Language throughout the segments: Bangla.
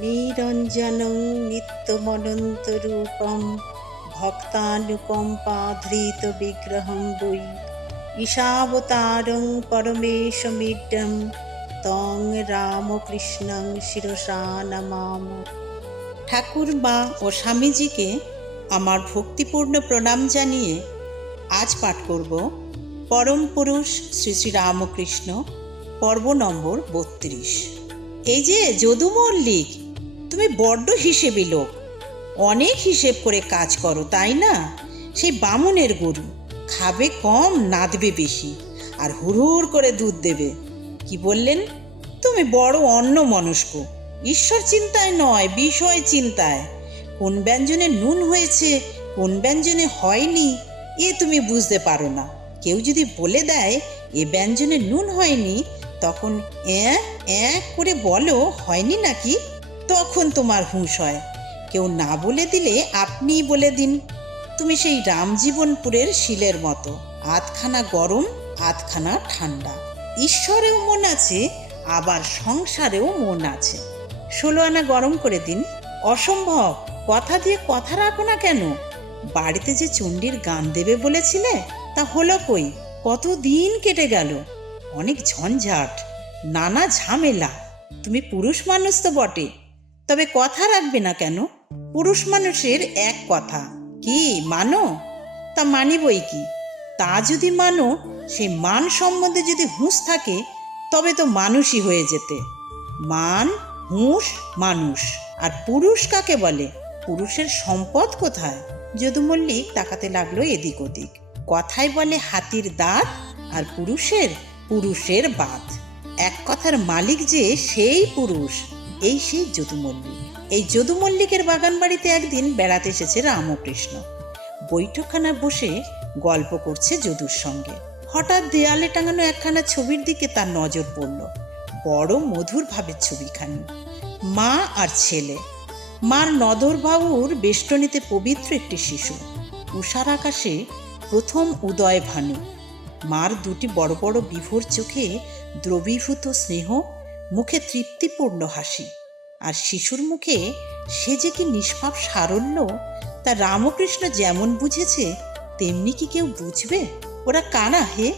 নিরঞ্জনং নিত্যমনন্তরূপং ভক্তানুকম্পাধৃত বিগ্রহং বৈ ঈশাবতারং পরমেশমিড্ডং তং রামকৃষ্ণং শিরসা নমামি। ঠাকুর মা ও স্বামীজিকে আমার ভক্তিপূর্ণ প্রণাম জানিয়ে আজ পাঠ করব পরম পুরুষ শ্রী শ্রী রামকৃষ্ণ, পর্ব নম্বর 32। এই যে যদু মল্লিক, তুমি বড্ড হিসেবি লোক, অনেক হিসেব করে কাজ করো, তাই না? সেই বামুনের গরু, খাবে কম নাদবে বেশি, আর হুড়হুড় করে দুধ দেবে। কি বললেন? তুমি বড় অন্যমনস্ক, ঈশ্বর চিন্তায় নয়, বিষয় চিন্তায়। কোন ব্যঞ্জনে নুন হয়েছে, কোন ব্যঞ্জনে হয়নি, এ তুমি বুঝতে পারো না। কেউ যদি বলে দেয় এ ব্যঞ্জনে নুন হয়নি, তখন করে বলো হয়নি নাকি, তখন তোমার হুঁশ হয়। কেউ না বলে দিলে আপনিই বলে দিন। তুমি সেই রামজীবনপুরের শিলের মতো, আধখানা গরম আধখানা ঠান্ডা। ঈশ্বরেও মন আছে, আবার সংসারেও মন আছে। 16 আনা গরম করে দিন। অসম্ভব, কথা দিয়ে কথা রাখো না কেন? বাড়িতে যে চণ্ডীর গান দেবে বলেছিলে, তা হলো কই? কতদিন কেটে গেল, অনেক ঝঞ্ঝাট, নানা ঝামেলা। তুমি পুরুষ মানুষ তো বটে, তবে কথা রাখবে না কেন? পুরুষ মানুষের এক কথা, কি মানো? তা মানি বই কি। তা যদি মানো, সেই মান সম্বন্ধে যদি হুঁশ থাকে, তবে তো মানুষই হয়ে যেতে। মান, হুঁশ, মানুষ। আর পুরুষ কাকে বলে? পুরুষের সম্পদ কোথায়? যদু মল্লিক তাকাতে লাগলো এদিক ওদিক। কথায় বলে হাতির দাঁত, আর পুরুষের বাত। এক কথার মালিক যে সেই পুরুষ, এই সেই যদু মল্লিক। এই যদু মল্লিকের বাগান বাড়িতে একদিন বেড়াতে এসেছে রামকৃষ্ণ। বৈঠকখানায় বসে গল্প করছে যদুর সঙ্গে। হঠাৎ দেয়ালে টাঙানো একখানা ছবির দিকে তার নজর পড়ল। বড় মধুর ভাবের ছবিখানি, মা আর ছেলে। মার নদরবাবুর বেষ্টনীতে পবিত্র একটি শিশু। উষার আকাশে প্রথম উদয় ভানু। মার দুটি বড় বড় বিভোর চোখে দ্রবীভূত স্নেহ, মুখে তৃপ্তিপূর্ণ হাসি। আর শিশুর মুখে সে যে কি নিষ্পাপ সারল্য, তা রামকৃষ্ণ যেমন বুঝেছে, তেমনি কি কেউ বুঝবে? ওরা কারা হে?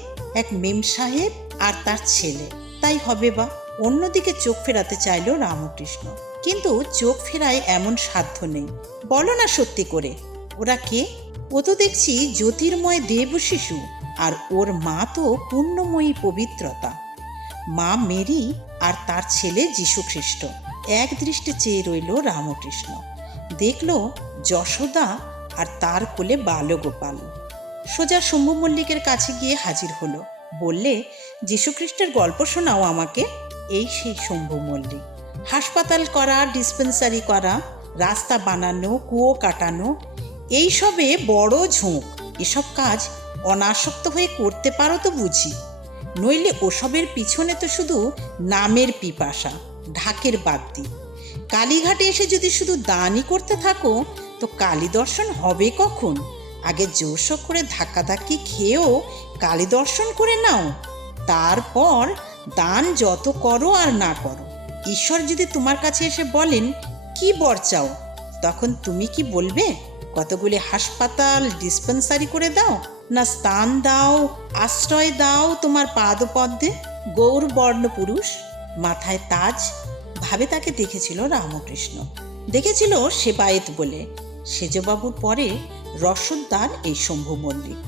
এক মেম সাহেব আর তার ছেলে, তাই হবে বা। অন্যদিকে চোখ ফেরাতে চাইল রামকৃষ্ণ, কিন্তু চোখ ফেরায় এমন সাধ্য নেই। বলো না সত্যি করে, ওরা কে? ও তো দেখছি জ্যোতির্ময় দেব শিশু, আর ওর মা তো পুণ্যময়ী পবিত্রতা। মা মেরি আর তার ছেলে যীশুখ্রিস্ট। এক দৃষ্টে চেয়ে রইল রামকৃষ্ণ। দেখল যশোদা আর তার কোলে বালগোপাল। সোজা শম্ভু মল্লিকের কাছে গিয়ে হাজির হলো। বললে, যীশুখ্রিস্টের গল্প শোনাও আমাকে। এই সেই শম্ভু মল্লিক। হাসপাতাল করা, ডিসপেন্সারি করা, রাস্তা বানানো, কুয়ো কাটানো, এইসবে বড় ঝোঁক। এসব কাজ অনাসক্ত হয়ে করতে পারো তো বুঝি, নইলে ওসবের পিছনে তো শুধু নামের পিপাসা, ঢাকের বাদ্যি। কালীঘাটে এসে যদি শুধু দানই করতে থাকো, তো কালী দর্শন হবে কখন? আগে জোরশোর করে ধাক্কাধাক্কি খেয়েও কালী দর্শন করে নাও, তারপর দান যত করো আর না করো। ঈশ্বর যদি তোমার কাছে এসে বলেন কি বর চাও, তখন তুমি কি বলবে? কতগুলি হাসপাতাল, ডিসপেন্সারি করে দাও, না স্থান দাও, আশ্রয় দাও তোমার পাদপদ্মে? গৌরবর্ণ পুরুষ, মাথায় তাজ, ভাবে তাকে দেখেছিল রামকৃষ্ণ। দেখেছিল সেবায়েত বলে। সেজবাবুর পরে রসদদার এই শম্ভু মল্লিক।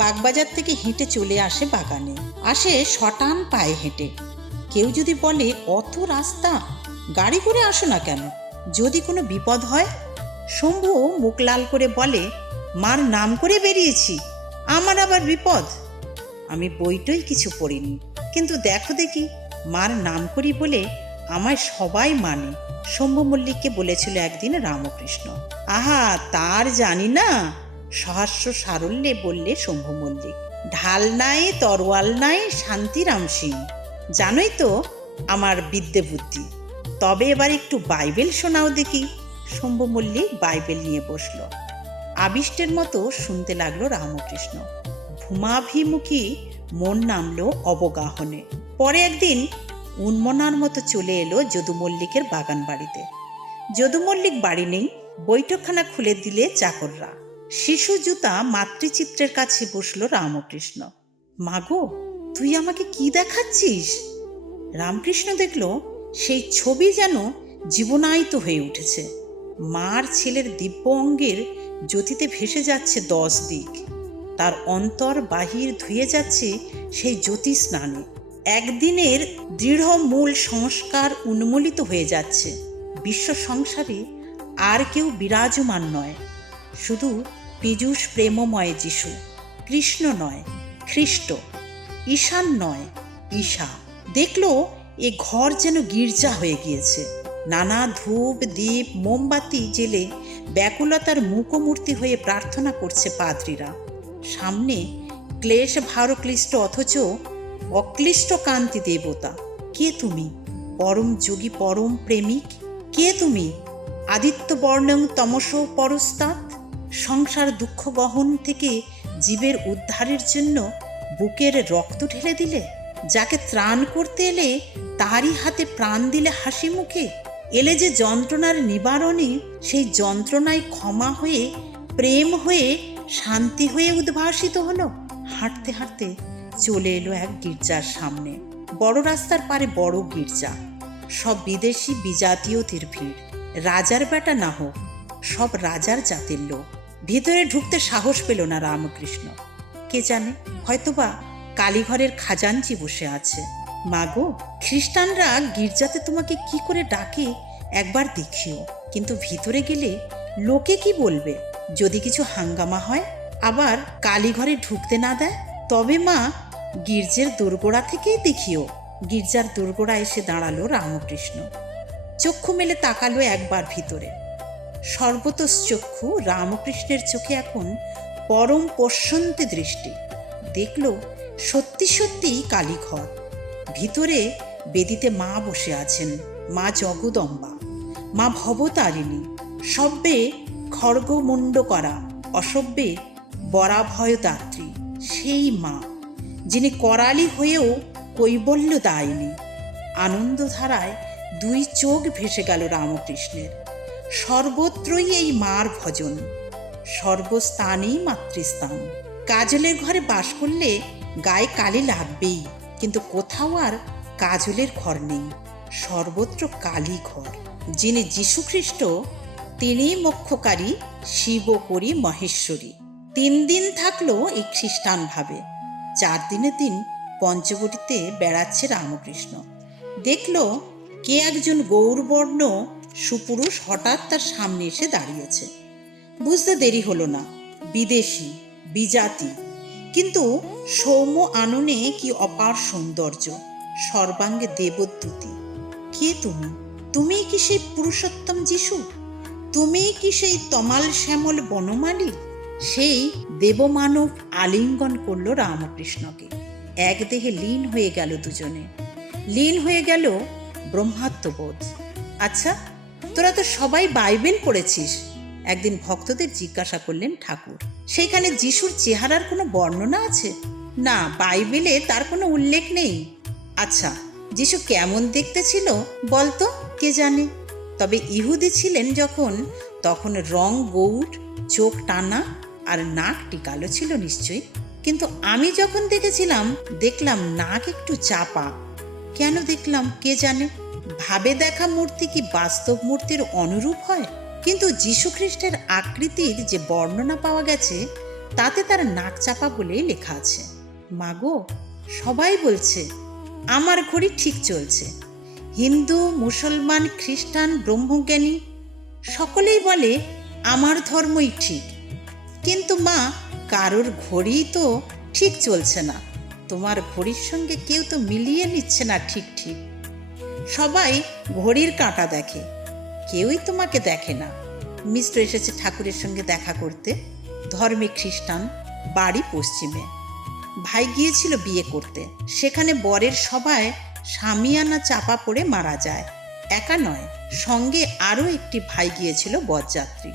বাগবাজার থেকে হেঁটে চলে আসে বাগানে, আসে শটান পায়ে হেঁটে। কেউ যদি বলে অত রাস্তা, গাড়ি করে আসো না কেন, যদি কোনো বিপদ হয়? শম্ভু মুখ লাল করে বলে, মার নাম করে বেরিয়েছি, আমার আবার বিপদ? আমি বইটই কিছু পড়িনি, কিন্তু দেখো দেখি, মার নাম করি বলে আমায় সবাই মানে, শম্ভু মল্লিককে বলেছিল একদিন রামকৃষ্ণ। আহা, তার জানি না, সহাস্য সারল্যে বললে শম্ভু মল্লিক। ঢাল নাই, তরোয়াল নাই, শান্তিরাম সিং। জানোই তো আমার বিদ্যে বুদ্ধি। তবে এবার একটু বাইবেল শোনাও দেখি। শম্ভু মল্লিক বাইবেল নিয়ে বসল। আবিষ্টের মতো শুনতে লাগলো রামকৃষ্ণ। ভূমাভিমুখী মন নামলো অবগাহনে। পরে একদিন উন্মনার মতো চলে এলো যদু মল্লিকের বাগান বাড়িতে। যদু মল্লিক বাড়ি নেই, বৈঠকখানা খুলে দিলে চাকররা। শিশু জুতা মাতৃচিত্রের কাছে বসলো রামকৃষ্ণ। মাগো, তুই আমাকে কি দেখাচ্ছিস? রামকৃষ্ণ দেখল সেই ছবি যেন জীবনায়িত হয়ে উঠেছে। মার ছেলের দিব্য অঙ্গের জ্যোতিতে ভেসে যাচ্ছে 10 দিক। তার অন্তর বাহির ধুয়ে যাচ্ছে সেই জ্যোতি স্নানে। একদিনের দৃঢ় মূল সংস্কার উন্মোলিত হয়ে যাচ্ছে। বিশ্ব সংসারে আর কেউ বিরাজমান নয়, শুধু পীযূষ প্রেমময় যিশু। কৃষ্ণ নয়, খ্রিস্ট। ঈশান নয়, ঈশা। দেখল এ ঘর যেন গির্জা হয়ে গিয়েছে। নানা ধূপ দীপ মোমবাতি জেলে ব্যাকুলতার মুখমূর্তি হয়ে প্রার্থনা করছে পাদ্রীরা। সামনে ক্লেশ ভারক্লিষ্ট অথচ অক্লিষ্ট কান্তি দেবতা। কে তুমি? পরম যোগী, পরম প্রেমিক। কে তুমি? আদিত্য বর্ণং তমস পরস্তাৎ। সংসার দুঃখ গহন থেকে জীবের উদ্ধারের জন্য বুকের রক্ত ঢেলে দিলে। যাকে ত্রাণ করতে এলে তারই হাতে প্রাণ দিলে হাসি মুখে। এলে যে যন্ত্রণার নিবারণে, সেই যন্ত্রণায় ক্ষমা হয়ে, প্রেম হয়ে, শান্তি হয়ে উদ্ভাসিত হলো। হাঁটতে হাঁটতে চলে এলো এক গির্জার সামনে। বড় রাস্তার পারে বড় গির্জা, সব বিদেশি বিজাতীয়দের ভিড়। রাজার বেটা না হোক, সব রাজার জাতের লোক। ভিতরে ঢুকতে সাহস পেল না রামকৃষ্ণ। কে জানে, হয়তোবা কালীঘরের খাজাঞ্চি বসে আছে। মাগো, খ্রিস্টানরা গির্জাতে তোমাকে কি করে ডাকে একবার দেখিও। কিন্তু ভিতরে গেলে লোকে কি বলবে? যদি কিছু হাঙ্গামা হয়, আবার কালীঘরে ঢুকতে না দেয়, তবে মা গির্জের দোরগোড়া থেকেই দেখিও। গির্জার দোরগোড়া এসে দাঁড়ালো রামকৃষ্ণ। চক্ষু মেলে তাকালো একবার ভিতরে। সর্বতশ্চক্ষু রামকৃষ্ণের চোখে এখন পরম পশ্যন্তি দৃষ্টি। দেখল সত্যি সত্যিই কালীঘর। ভিতরে বেদিতে মা বসে আছেন, মা জগদম্বা, মা ভবতারিণী। সব্যে খড়গমুণ্ড করা, অসব্যে বরাভয়দাত্রী সেই মা, যিনি করালি হয়েও কৈবল্য দায়িনী। আনন্দধারায় 2 চোখ ভেসে গেল রামকৃষ্ণের। সর্বত্রই এই মার ভজন, সর্বস্থানেই মাতৃস্থান। কাজলের ঘরে বাস করলে গায়ে কালি লাগবেই, কিন্তু কোথাও আর কাজলের ঘর নেই, সর্বত্র কালী ঘর। যিনি যীশুখ্রিস্ট, তিনিই মোক্ষকারী, শিবকরী, মহেশ্বরী। 3 দিন থাকলো এই খ্রিস্টান ভাবে। 4 দিনের দিন পঞ্চবটিতে বেড়াচ্ছে রামকৃষ্ণ। দেখল কে একজন গৌরবর্ণ সুপুরুষ হঠাৎ তার সামনে এসে দাঁড়িয়েছে। বুঝতে দেরি হলো না, বিদেশি, বিজাতি, কিন্তু সৌম্য আননে কি অপার সৌন্দর্য, সর্বাঙ্গে দেবদ্যুতি। কে তুমি? তুমি কি সেই পুরুষোত্তম যিশু? তুমি কি সেই তমাল শ্যামল বনমালী? সেই দেবমানব আলিঙ্গন করল রামকৃষ্ণকে। এক দেহে লীন হয়ে গেল দুজনে। লীন হয়ে গেল ব্রহ্মাত্মবোধ। আচ্ছা, তোরা তো সবাই বাইবেল পড়েছিস? একদিন ভক্তদের জিজ্ঞাসা করলেন ঠাকুর। সেইখানে যিশুর চেহারার কোনো বর্ণনা আছে? না, বাইবেলে তার কোনো উল্লেখ নেই। আচ্ছা, যিশু কেমন দেখতে ছিল বলতো? কে জানে। তবে ইহুদি ছিলেন যখন, তখন রং গৌর, চোখ টানা আর নাক টিকালো ছিল নিশ্চয়ই। কিন্তু আমি যখন দেখলাম নাক একটু চাপা। কেন দেখলাম কে জানে। ভাবে দেখা মূর্তি কি বাস্তব মূর্তির অনুরূপ হয়? কিন্তু যীশুখ্রিস্টের আকৃতির যে বর্ণনা পাওয়া গেছে, তাতে তার নাক চাপা বলেই লেখা আছে। মাগো, সবাই বলছে আমার ঘড়ি ঠিক চলছে। হিন্দু, মুসলমান, খ্রিস্টান, ব্রহ্মজ্ঞানী সকলেই বলে আমার ধর্মই ঠিক। কিন্তু মা, কারোর ঘড়ি তো ঠিক চলছে না। তোমার ঘড়ির সঙ্গে কেউ তো মিলিয়ে নিচ্ছে না ঠিক ঠিক। সবাই ঘড়ির কাঁটা দেখে, কেউই তোমাকে দেখে না। মিশ্র এসেছে ঠাকুরের সঙ্গে দেখা করতে, ধর্মে খ্রিস্টান, বাড়ি পশ্চিমে। ভাই গিয়েছিল বিয়ে করতে, সেখানে বরের সবাই সামিয়ানা চাপা পড়ে মারা যায়। একা নয়, সঙ্গে আরও একটি ভাই গিয়েছিল বরযাত্রী।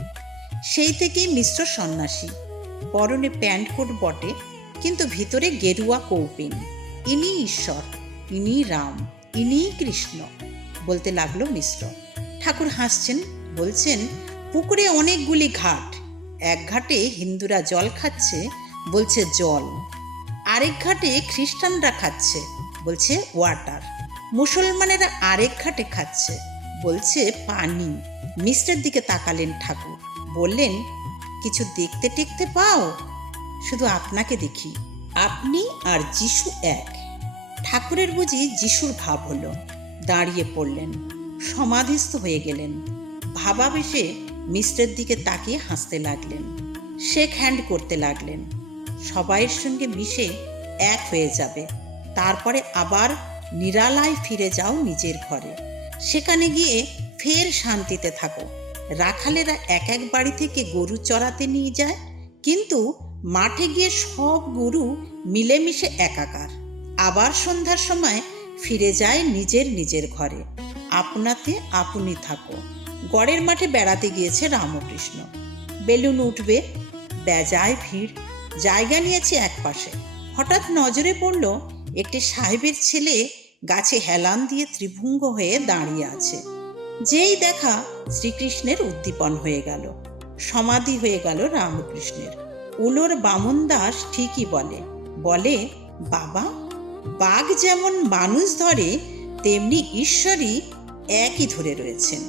সেই থেকেই মিশ্র সন্ন্যাসী। পরনে প্যান্ট কোট বটে, কিন্তু ভিতরে গেরুয়া কৌপিন। ইনি ঈশ্বর, ইনি রাম, ইনিই কৃষ্ণ, বলতে লাগলো মিশ্র। ঠাকুর হাসছেন, বলছেন, পুকুরে অনেকগুলি ঘাট, এক ঘাটে হিন্দুরা জল খাচ্ছে, বলছে জল, আরেক ঘাটে খ্রিস্টানরা খাচ্ছে, বলছে ওয়াটার, মুসলমানেরা আরেক ঘাটে খাচ্ছে, বলছে পানি। মিশ্রের দিকে তাকালেন ঠাকুর, বললেন, কিছু দেখতে টেকতে পাও? শুধু আপনাকে দেখি, আপনি আর যিশু এক। ঠাকুরের বুঝি যিশুর ভাব হলো, দাঁড়িয়ে পড়লেন, সমাধিস্থ হয়ে গেলেন। ভাবাবেশে মিশ্রের দিকে তাকিয়ে হাসতে লাগলেন, শেক হ্যান্ড করতে লাগলেন। সবাইয়ের সঙ্গে মিশে এক হয়ে যাবে, তারপরে আবার নিরালায় ফিরে যাও নিজের ঘরে, সেখানে গিয়ে ফের শান্তিতে থাকো। রাখালেরা এক এক বাড়ি থেকে গরু চড়াতে নিয়ে যায়, কিন্তু মাঠে গিয়ে সব গরু মিলেমিশে একাকার। আবার সন্ধ্যার সময় ফিরে যায় নিজের নিজের ঘরে। আপনাতে আপনি থাকো। গড়ের মাঠে বেড়াতে গিয়েছে রামকৃষ্ণ। বেলুন উঠবে, বেজায় ভিড়, জায়গা নিয়েছে এক পাশে। হঠাৎ নজরে পড়ল একটি সাহেবের ছেলে গাছে হেলান দিয়ে ত্রিভঙ্গ হয়ে দাঁড়িয়ে আছে। যেই দেখা, শ্রীকৃষ্ণের উদ্দীপন হয়ে গেল, সমাধি হয়ে গেল রামকৃষ্ণের। উলোর বামন দাস ঠিকই বলে, বাবা, বাঘ যেমন মানুষ ধরে, তেমনি ঈশ্বরই একই ধরে রয়েছেন।